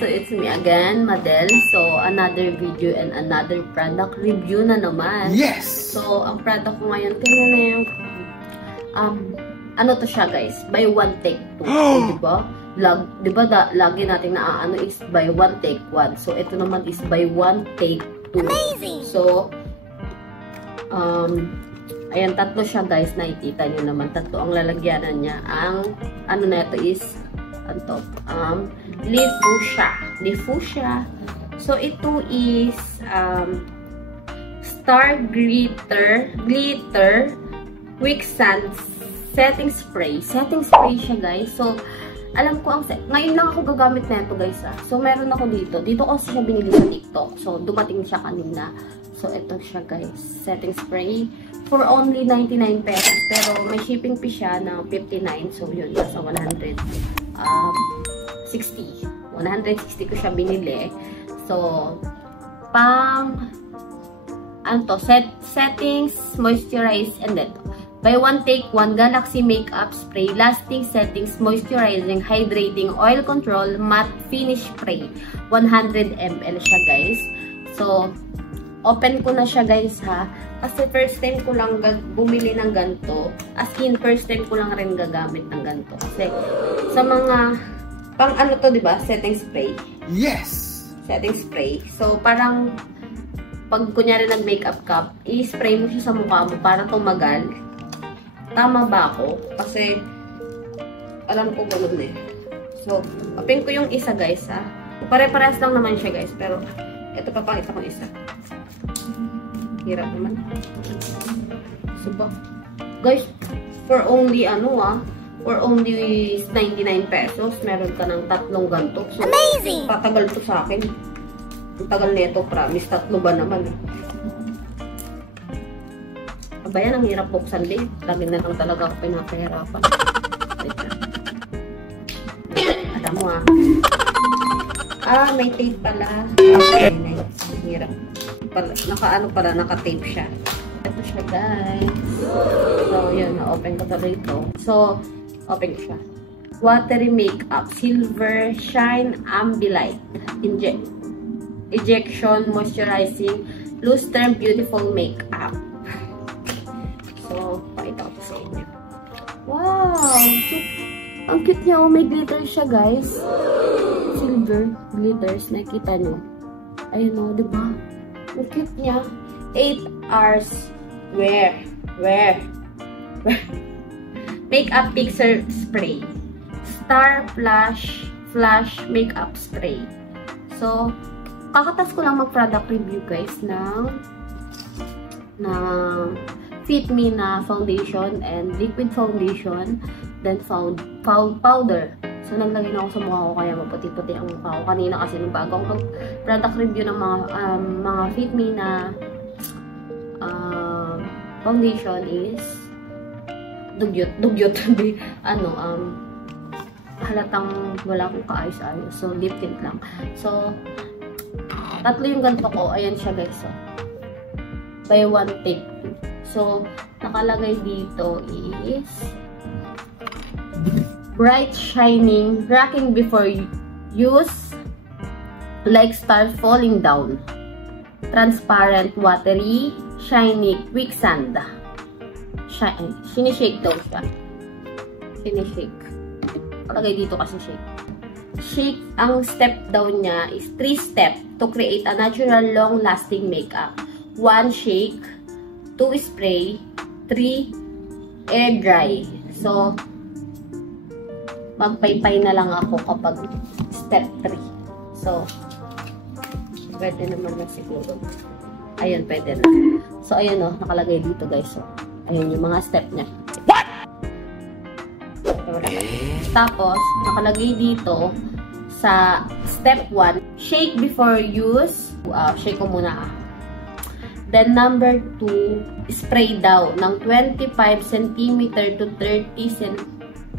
So it's me again, Madel. So another video and another product review na naman. Yes! So ang product ko ngayon, tingnan na yung ano to siya guys, buy one take two. Diba? Diba lagi natin na is buy one take one. So ito naman is buy one take two. Amazing! So ayan, tatlo siya guys, nakikita nyo naman, tatlo ang lalagyanan niya. Ang ano na ito is LeFuchsia. So ito is Star Glitter Quicksand setting spray siya guys. So alam ko ngayon lang ako gagamit na ito guys. So meron ako dito ko siya binili sa TikTok. So dumating siya kanina. So ito siya guys, setting spray for only 99 pesos. Pero may shipping fee siya na 59. So yun, nasa 160 ko siya binili. So settings, moisturize, and then buy one take one Galaxy Makeup Spray, lasting settings, moisturizing, hydrating, oil control, matte finish spray. 100 ml siya guys. So open ko na siya guys ha. Kasi first time ko lang bumili ng ganito. As in, first time ko lang rin gagamit ng ganito. Kasi sa mga pang ano to, diba? Setting spray. Yes! Setting spray. So parang pag kunyari nag-makeup ka, i-spray mo siya sa mukha mo para tumagal. Tama ba ako? Kasi alam ko ganoon eh. So, open ko yung isa guys ha. Pare-parehas lang naman siya guys. Pero ito papakita ko isa. Hirap naman. Suba. Guys, for only for only 99 pesos, meron ka ng tatlong ganito. So, amazing! Tatagal to sa akin. Ang tagal nito, promise. Tatlo ba naman eh. Abayan, ang hirap buksan din. Lagi na lang talaga ako pinapahirapan. Alam mo may tape pala. Okay, nice. Ang hirap. Naka-tape siya. Ito siya, guys. So, yun. Na-open ko tuloy ito. So, open ko siya. Watery Makeup Silver Shine Ambilight Ejection Moisturizing Luster Beautiful Makeup. So, pakita ko sa inyo. Wow! So, ang cute niya. May glitter siya, guys. Silver glitters. Nakita nyo? Ayun diba? Ang cute niya. 8 hours wear. Makeup Fixer Spray. Star Flash Makeup Spray. So, kakatas ko lang mag-product review guys ng Fit Me na foundation and liquid foundation. Then powder. So, naglagay na ako sa mukha ko kaya maputi-puti ang mukha ko. Kanina kasi nung bago akong product review ng mga Fit Me na foundation is dugyot. Halatang wala akong kaayos-ayos. So, lip tint lang. So, tatlo yung ganito ko. Ayan siya guys. So, buy one take two. So, nakalagay dito is bright shining, cracking before use, like star falling down. Transparent, watery, shiny, quicksand. Sinishake daw siya. Sinishake. Palagay dito kasi shake. Shake, ang step daw niya is 3 step to create a natural long-lasting makeup. 1 shake, 2 spray, 3 air dry. So, magpaypay na lang ako kapag step 3. So, pwede naman na siguro. Ayun, pwede na. So, ayun nakalagay dito guys. So, ayun yung mga step niya. What? Tapos, nakalagay dito sa step 1, shake before use. Shake ko muna. Then, number 2, spray daw ng 25 cm to 30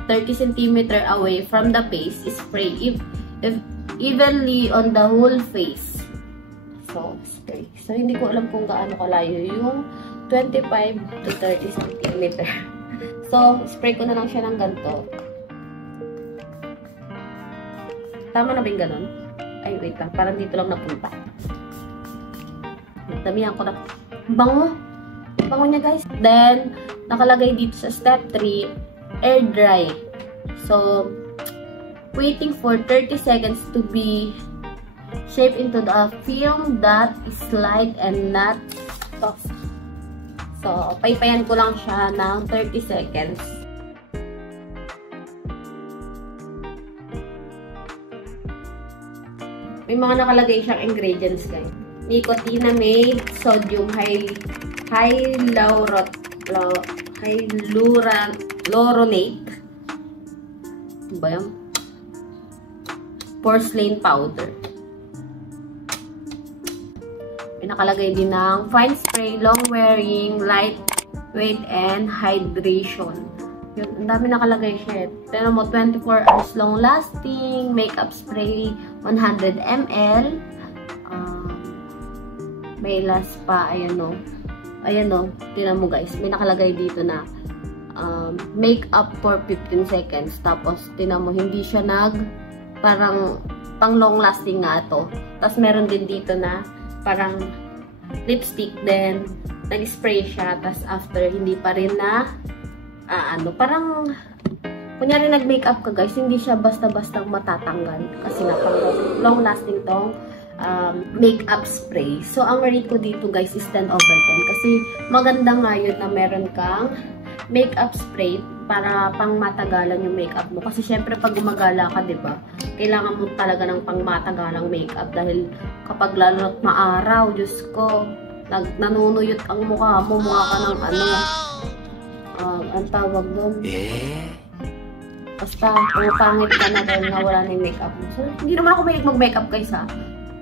cm away from the face. Spray evenly on the whole face. So, spray. So, hindi ko alam kung gaano kalayo yung 25 to 30 cm. So, spray ko na lang siya ng ganito. Tama na ba yung ganon? Ay, wait lang. Parang dito lang napunta. Damihan ko na. Bango. Bango niya, guys. Then, nakalagay dito sa step 3, air dry. So, waiting for 30 seconds to be shaped into the film that is light and not soft. So, paypayan ko lang siya ng 30 seconds. May mga nakalagay siyang ingredients, guys. Nicotinamide, sodium hyaluronate. Ano ba yan? Porcelain powder. May nakalagay din ng fine spray, long wearing, lightweight, and hydration. Yun, ang dami nakalagay siya. Pero mo, 24 hours long lasting, makeup spray, 100 ml. May last pa, ayan o. Ayan o, tingnan mo guys. May nakalagay dito na makeup for 15 seconds. Tapos, tingnan mo, hindi siya parang pang long lasting nga ito. Tapos, meron din dito na parang lipstick din. Nag-spray siya. Tapos, after, hindi pa rin na parang kunyari nag-makeup ka guys, hindi siya basta-basta matatanggal kasi na pang long lasting tong makeup spray. So, ang rate ko dito guys is 10/10 kasi maganda nga yun na meron kang makeup spray para pang matagalan yung makeup mo. Kasi syempre pag gumagala ka, diba, kailangan mo talaga ng pang matagalang makeup dahil kapag lalo na't maaraw, Diyos ko, nanunuyot ang mukha mo, mukha ka ng ang tawag doon. Basta, pangit ka na dahil nga wala na yung makeup mo. So, hindi naman ako mahilig mag-makeup guys ha.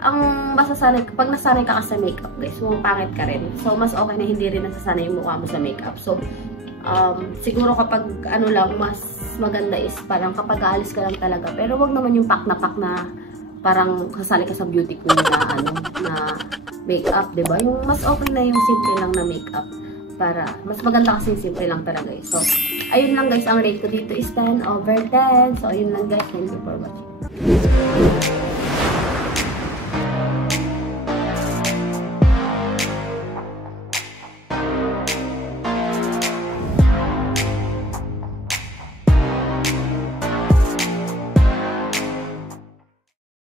Ang masasanay, pag nasanay ka sa makeup guys, pangit ka rin. So, mas okay na hindi rin nasasanay yung mukha mo sa makeup. So, siguro kapag lang, mas maganda is parang kapag aalis ka lang talaga. Pero wag naman yung pak na parang kasali ka sa beauty queen na makeup, diba? Yung mas okay na yung simple lang na makeup. Para, mas maganda kasi simple lang talaga eh. So, ayun lang guys, ang rate ko dito is 10/10. So, ayun lang guys. Thank you for watching.